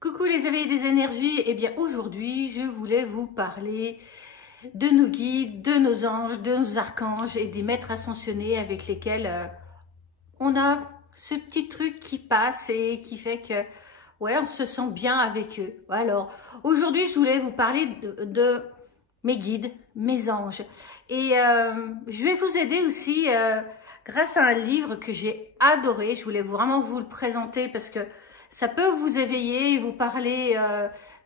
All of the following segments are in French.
Coucou les éveillés des énergies, et bien aujourd'hui je voulais vous parler de nos guides, de nos anges, de nos archanges et des maîtres ascensionnés avec lesquels on a ce petit truc qui passe et qui fait que ouais, on se sent bien avec eux. Alors aujourd'hui je voulais vous parler de mes guides, mes anges, et je vais vous aider aussi grâce à un livre que j'ai adoré. Je voulais vraiment vous le présenter parce que ça peut vous éveiller et vous parler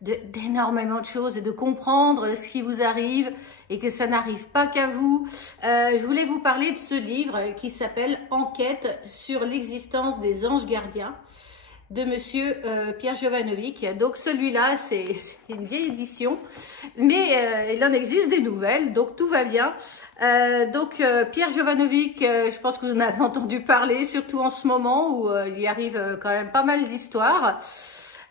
d'énormément de choses et de comprendre ce qui vous arrive et que ça n'arrive pas qu'à vous. Je voulais vous parler de ce livre qui s'appelle « Enquête sur l'existence des anges gardiens » de monsieur Pierre Jovanovic. Donc celui-là, c'est une vieille édition, mais il en existe des nouvelles, donc tout va bien. Pierre Jovanovic, je pense que vous en avez entendu parler, surtout en ce moment où il y arrive quand même pas mal d'histoires.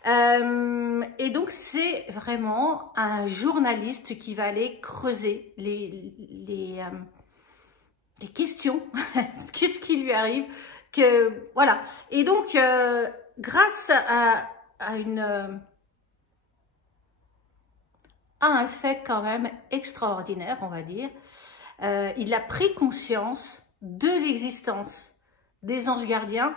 Et donc c'est vraiment un journaliste qui va aller creuser les questions, qu'est-ce qui lui arrive, que voilà. Et donc grâce à un fait quand même extraordinaire, on va dire, il a pris conscience de l'existence des anges gardiens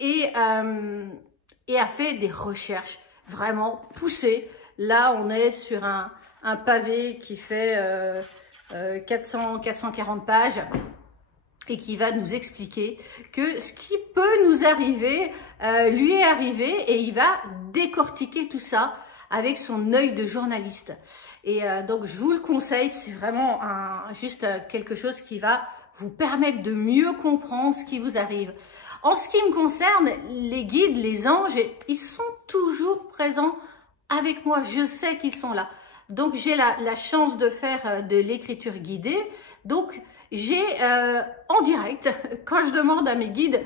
et a fait des recherches vraiment poussées. Là, on est sur un pavé qui fait 440 pages et qui va nous expliquer que ce qui peut nous arriver, lui est arrivé, et il va décortiquer tout ça avec son œil de journaliste. Et donc, je vous le conseille, c'est vraiment juste quelque chose qui va vous permettre de mieux comprendre ce qui vous arrive. En ce qui me concerne, les guides, les anges, ils sont toujours présents avec moi. Je sais qu'ils sont là. Donc, j'ai la chance de faire de l'écriture guidée. Donc, j'ai en direct, quand je demande à mes guides,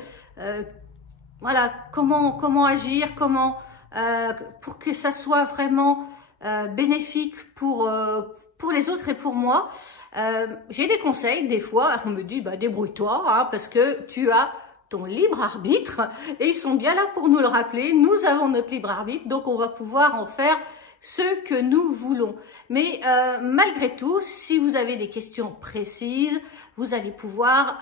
voilà, comment agir, pour que ça soit vraiment bénéfique pour les autres et pour moi. J'ai des conseils, des fois, on me dit, bah, débrouille-toi, hein, parce que tu as ton libre arbitre, et ils sont bien là pour nous le rappeler. Nous avons notre libre arbitre, donc on va pouvoir en faire ce que nous voulons. Mais malgré tout, si vous avez des questions précises, vous allez pouvoir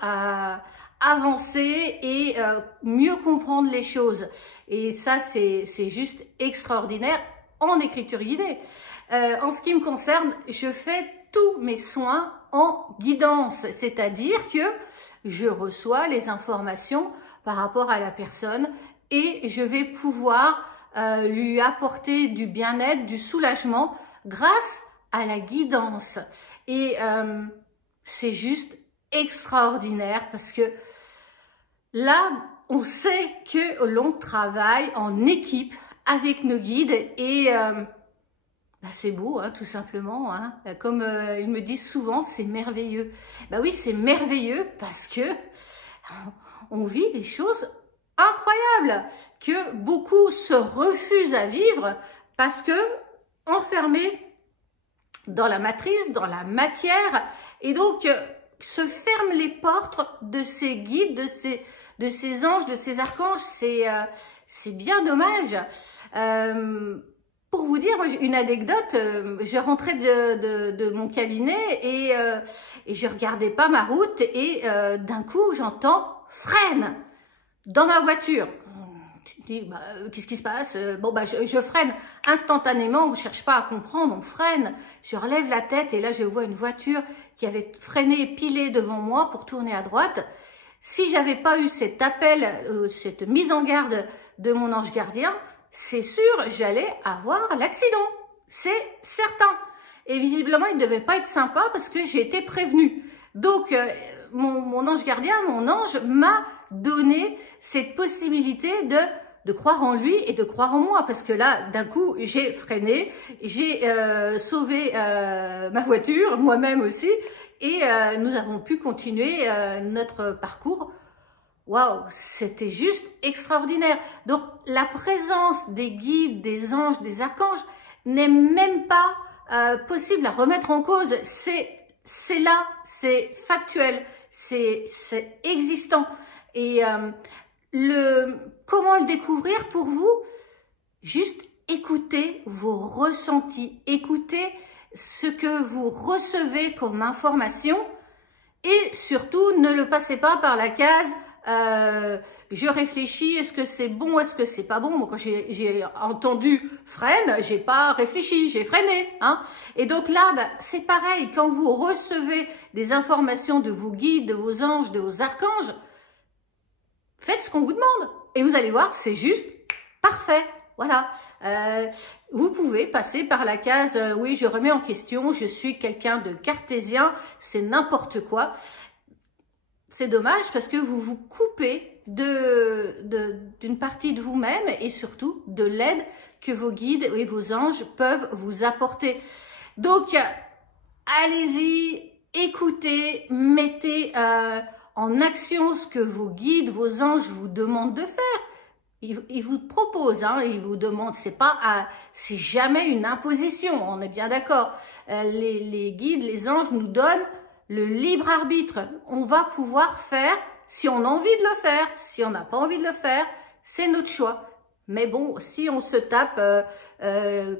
avancer et mieux comprendre les choses. Et ça, c'est juste extraordinaire en écriture guidée. En ce qui me concerne, je fais tous mes soins en guidance, c'est-à-dire que je reçois les informations par rapport à la personne et je vais pouvoir lui apporter du bien-être, du soulagement grâce à la guidance. Et c'est juste extraordinaire parce que là, on sait que l'on travaille en équipe avec nos guides et bah c'est beau, hein, tout simplement. Hein. Comme ils me disent souvent, c'est merveilleux. Bah oui, c'est merveilleux parce que on vit des choses incroyables que beaucoup se refusent à vivre parce que enfermés dans la matrice, dans la matière, et donc se ferment les portes de ces guides, de ces anges, de ces archanges. C'est bien dommage. Pour vous dire, une anecdote, je rentrais de mon cabinet et je regardais pas ma route et d'un coup j'entends freine dans ma voiture. Tu te dis, bah, qu'est-ce qui se passe? Bon, bah, je freine instantanément, on ne cherche pas à comprendre, on freine. Je relève la tête et là, je vois une voiture qui avait freiné pilé devant moi pour tourner à droite. Si j'avais pas eu cet appel, cette mise en garde de mon ange gardien, c'est sûr, j'allais avoir l'accident. C'est certain. Et visiblement, il ne devait pas être sympa parce que j'ai été prévenue. Donc, mon ange gardien, mon ange m'a donné cette possibilité de croire en lui et de croire en moi. Parce que là, d'un coup, j'ai freiné, j'ai sauvé ma voiture, moi-même aussi, et nous avons pu continuer notre parcours. Waouh, c'était juste extraordinaire. Donc, la présence des guides, des anges, des archanges n'est même pas possible à remettre en cause. C'est là, c'est factuel, c'est existant. Et comment le découvrir pour vous? Juste écoutez vos ressentis, écoutez ce que vous recevez comme information et surtout ne le passez pas par la case je réfléchis, est-ce que c'est bon, est-ce que c'est pas bon. Moi, quand j'ai entendu freine, j'ai pas réfléchi, j'ai freiné, hein. Et donc là, c'est pareil, quand vous recevez des informations de vos guides, de vos anges, de vos archanges, faites ce qu'on vous demande et vous allez voir, c'est juste parfait. Voilà, vous pouvez passer par la case oui, je remets en question, je suis quelqu'un de cartésien, c'est n'importe quoi. C'est dommage parce que vous vous coupez d'une partie de vous-même et surtout de l'aide que vos guides et vos anges peuvent vous apporter. Donc, allez-y, écoutez, mettez en action ce que vos guides, vos anges vous demandent de faire. Ils vous proposent, hein, ils vous demandent, c'est jamais une imposition, on est bien d'accord. Les guides, les anges nous donnent le libre arbitre. On va pouvoir faire si on a envie de le faire, si on n'a pas envie de le faire, c'est notre choix. Mais bon, si on se tape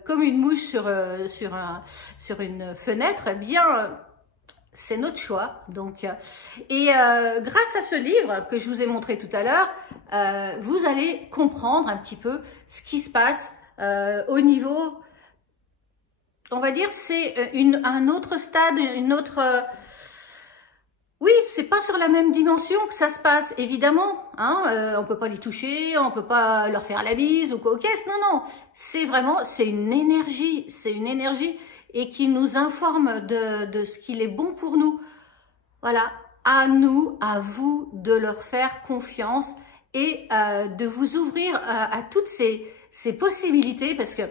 comme une mouche sur une fenêtre, eh bien, c'est notre choix. Donc, grâce à ce livre que je vous ai montré tout à l'heure, vous allez comprendre un petit peu ce qui se passe au niveau, on va dire, c'est un autre stade, une autre... oui, c'est pas sur la même dimension que ça se passe, évidemment. Hein, on peut pas les toucher, on peut pas leur faire la bise ou quoi au caisse. Non, non, c'est vraiment, c'est une énergie et qui nous informe de ce qu'il est bon pour nous. Voilà, à nous, à vous de leur faire confiance et de vous ouvrir à toutes ces possibilités parce que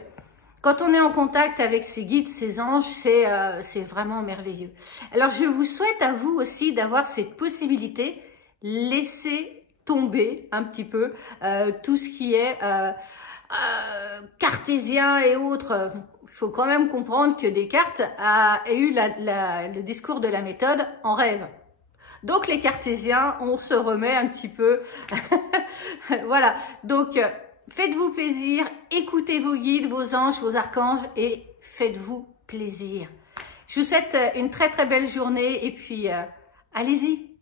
quand on est en contact avec ces guides, ces anges, c'est vraiment merveilleux. Alors, je vous souhaite à vous aussi d'avoir cette possibilité. Laissez tomber un petit peu tout ce qui est cartésien et autres. Il faut quand même comprendre que Descartes a eu le discours de la méthode en rêve. Donc, les cartésiens, on se remet un petit peu. Voilà, donc... faites-vous plaisir, écoutez vos guides, vos anges, vos archanges et faites-vous plaisir. Je vous souhaite une très très belle journée et puis allez-y.